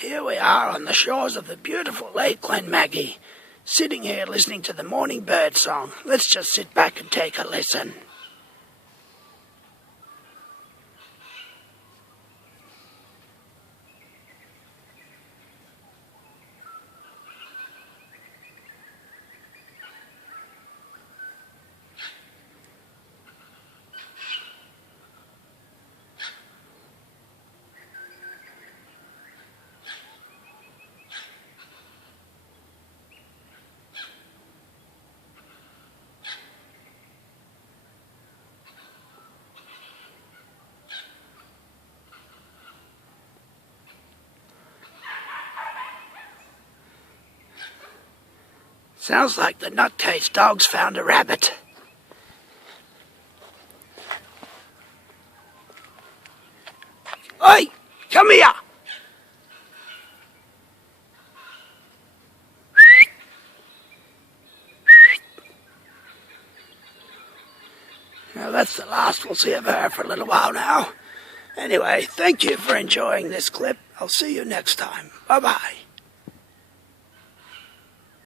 Here we are on the shores of the beautiful Lake Glenmaggie, sitting here listening to the morning bird song. Let's just sit back and take a listen. Sounds like the Nutcase dogs found a rabbit. Oi! Come here! Well, that's the last we'll see of her for a little while now. Anyway, thank you for enjoying this clip. I'll see you next time. Bye-bye.